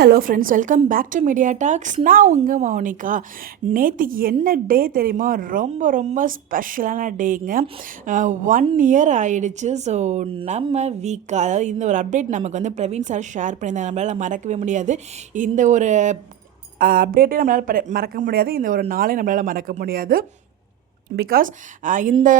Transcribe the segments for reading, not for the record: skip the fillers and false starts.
Hello friends, welcome back to media talks. நான் உங்கள் மௌனிகா. நேற்றுக்கு என்ன டே தெரியுமா? ரொம்ப ரொம்ப ஸ்பெஷலான டேங்க. 1 இயர் ஆயிடுச்சு. ஸோ நம்ம வீக்காக, அதாவது இந்த ஒரு அப்டேட் நமக்கு வந்து பிரவீன் சார் ஷேர் பண்ணியிருந்தாங்க. நம்மளால் மறக்கவே முடியாது. இந்த ஒரு அப்டேட்டே நம்மளால் மறக்க முடியாது. இந்த ஒரு நாளே நம்மளால் மறக்க முடியாது. பிகாஸ் இந்த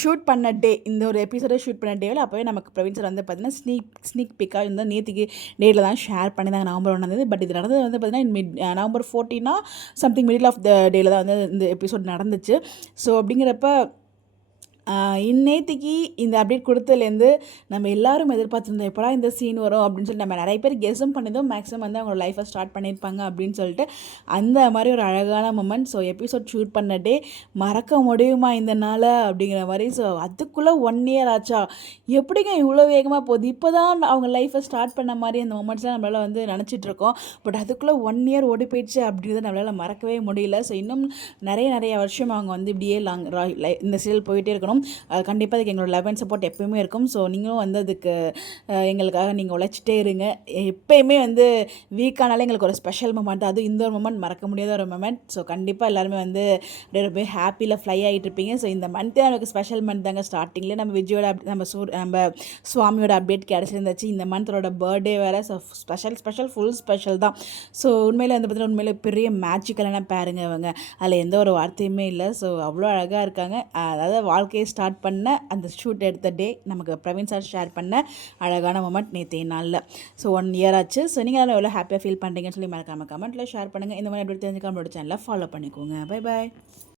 ஷூட் பண்ண டே, இந்த ஒரு எபிசோடை ஷூட் பண்ண டேவில் அப்போவே நமக்கு பிரவீன் சார் வந்து பார்த்திங்கன்னா ஸ்னீக் பிக்காக இந்த நேற்றுக்கு டேட்டில் தான் ஷேர் பண்ணியிருந்தாங்க, நவம்பர் 1. பட் இது நடந்தது வந்து பார்த்திங்கன்னா November 14 something middle of the டேயில் தான் வந்து இந்த எபிசோட் நடந்துச்சு. ஸோ அப்படிங்கிறப்ப நேற்றுக்கு இந்த அப்டேட் கொடுத்ததுலேருந்து நம்ம எல்லோரும் எதிர்பார்த்துருந்தோம், எப்படா இந்த சீன் வரும் அப்படின்னு சொல்லிட்டு. நம்ம நிறைய பேர் கெஸ்ஸும் பண்ணியிருந்தோம், மேக்ஸிமம் வந்து அவங்களோட லைஃப்பை ஸ்டார்ட் பண்ணியிருப்பாங்க அப்படின்னு சொல்லிட்டு. அந்த மாதிரி ஒரு அழகான மொமெண்ட். ஸோ எபிசோட் ஷூட் பண்ண டே மறக்க முடியுமா இந்த நாளை அப்படிங்கிற மாதிரி. ஸோ அதுக்குள்ளே 1 இயர் ஆச்சா, எப்படிங்க இவ்வளோ வேகமாக போகுது, இப்போ தான் அவங்க லைஃப்பை ஸ்டார்ட் பண்ண மாதிரி அந்த மொமெண்ட்ஸ்லாம் நம்மளால் வந்து நினச்சிட்ருக்கோம். பட் அதுக்குள்ளே 1 இயர் ஓடி போயிடுச்சு அப்படின்றத நம்மளால் மறக்கவே முடியல. ஸோ இன்னும் நிறைய வருஷம் அவங்க வந்து இப்படியே இந்த சீரியல் போயிட்டே இருக்கணும். கண்டிப்பாக அதுக்கு எங்களோட லவ் அண்ட் சப்போர்ட் எப்போயுமே இருக்கும். ஸோ நீங்களும் வந்து அதுக்கு எங்களுக்காக நீங்கள் உழைச்சிட்டே இருங்க. எப்போயுமே வந்து வீக்கானாலே எங்களுக்கு ஒரு ஸ்பெஷல் மூமெண்ட், அதுவும் இந்த ஒரு மூமெண்ட் மறக்க முடியாத ஒரு மூமெண்ட். ஸோ கண்டிப்பாக எல்லாருமே வந்து ரொம்ப ஹாப்பியில் ஃப்ளை ஆகிட்டு இருப்பீங்க. ஸோ இந்த மந்த்தே நமக்கு ஸ்பெஷல் மந்த் தாங்க. ஸ்டார்டிங்கில் நம்ம விஜயோட நம்ம சுவாமியோட அப்டேட் கிடச்சிருந்துச்சு. இந்த மந்தோட பர்த்டே வேறு. ஸோ ஸ்பெஷல் ஃபுல் ஸ்பெஷல் தான். ஸோ உண்மையில் வந்து பார்த்தீங்கன்னா உண்மையில் பெரிய மேஜிக்கலான பேருங்க அவங்க. அதில் எந்த ஒரு வார்த்தையுமே இல்லை. ஸோ அவ்வளோ அழகாக இருக்காங்க. அதாவது வாழ்க்கையை ஸ்டார்ட் பண்ண அந்த ஷூட் எடுத்த டே நமக்கு பிரவீன் சார் ஷேர் பண்ண அழகான மொமெண்ட் நேற்றைய நாளில். ஸோ 1 இயர் ஆச்சு. ஸோ நீங்கள் எவ்வளோ ஹாப்பியாக ஃபீல் பண்ணுறீங்கன்னு சொல்லி மறக்காமல் கமெண்ட்டில் ஷேர் பண்ணுங்கள். இந்த மாதிரி எப்படி தெரிஞ்சுக்க நம்மளோட சேனலை ஃபாலோ பண்ணிக்கோங்க. Bye bye.